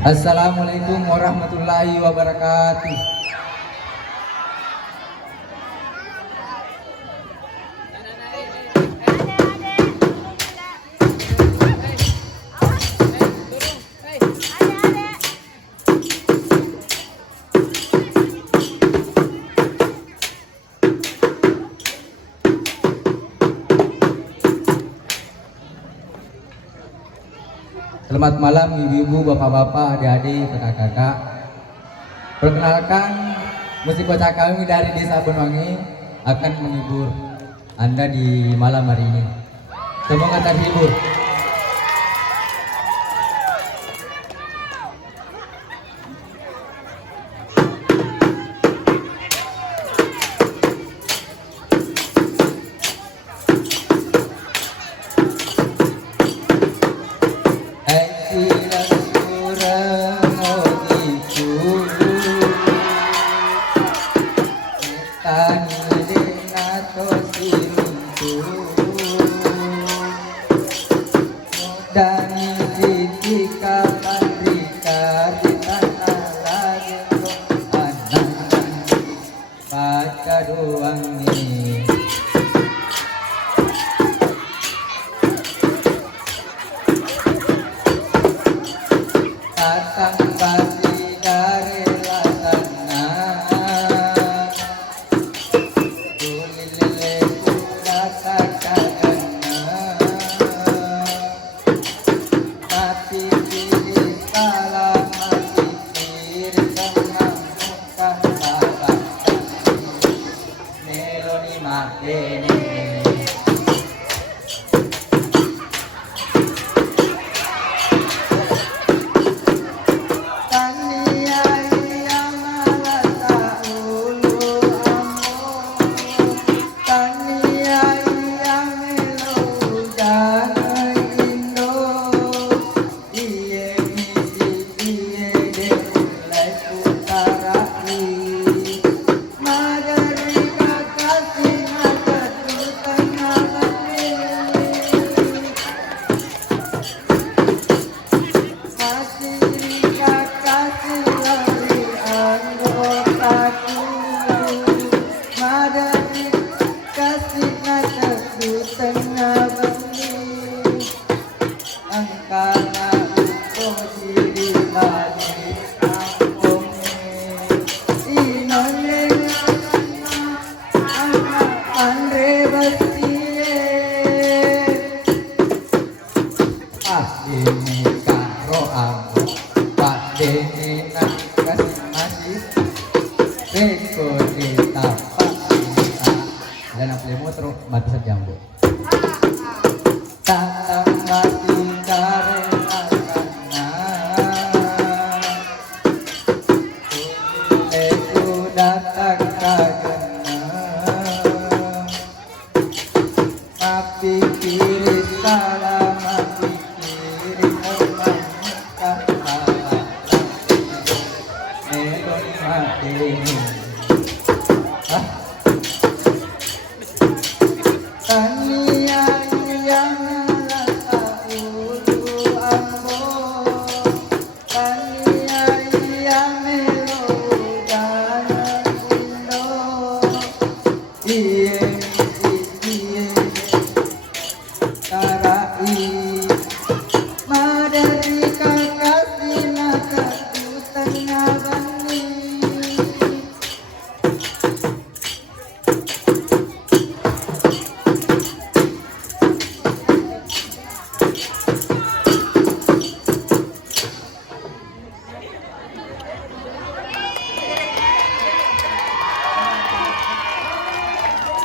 Assalamualaikum warahmatullahi wabarakatuh. Selamat malam ibu-ibu, bapak-bapak, adik-adik, kakak-kakak. Perkenalkan, musik kocak kami dari Desa Benowangi akan menghibur Anda di malam hari ini. Semoga terhibur.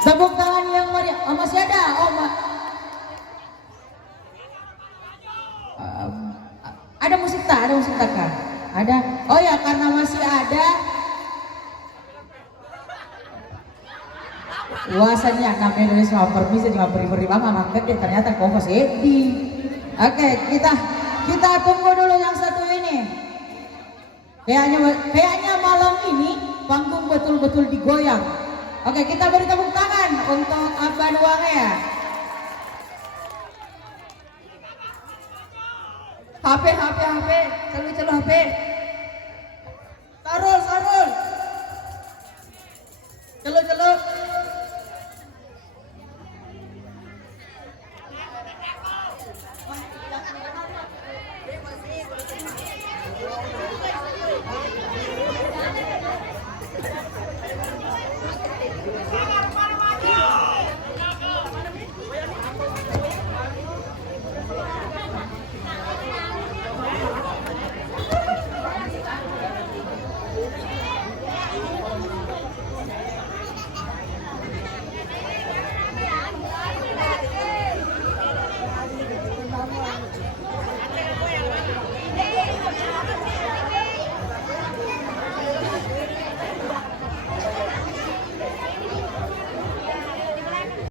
Tepuk tangan yang meriah. Oh, masih ada? Oh, ada musik tak? Ada musik tak kah? Ada? Oh ya, karena masih ada. Luasannya namanya dari semua permisi cuma beri-beri bang angkat dia ternyata kompos Edi. Oke, kita tunggu dulu yang satu ini. Kayaknya malam ini panggung betul-betul digoyang. Oke, kita beri tepuk tangan untuk Abah Nuang ya. HP, HP, HP. Celu HP. Taruh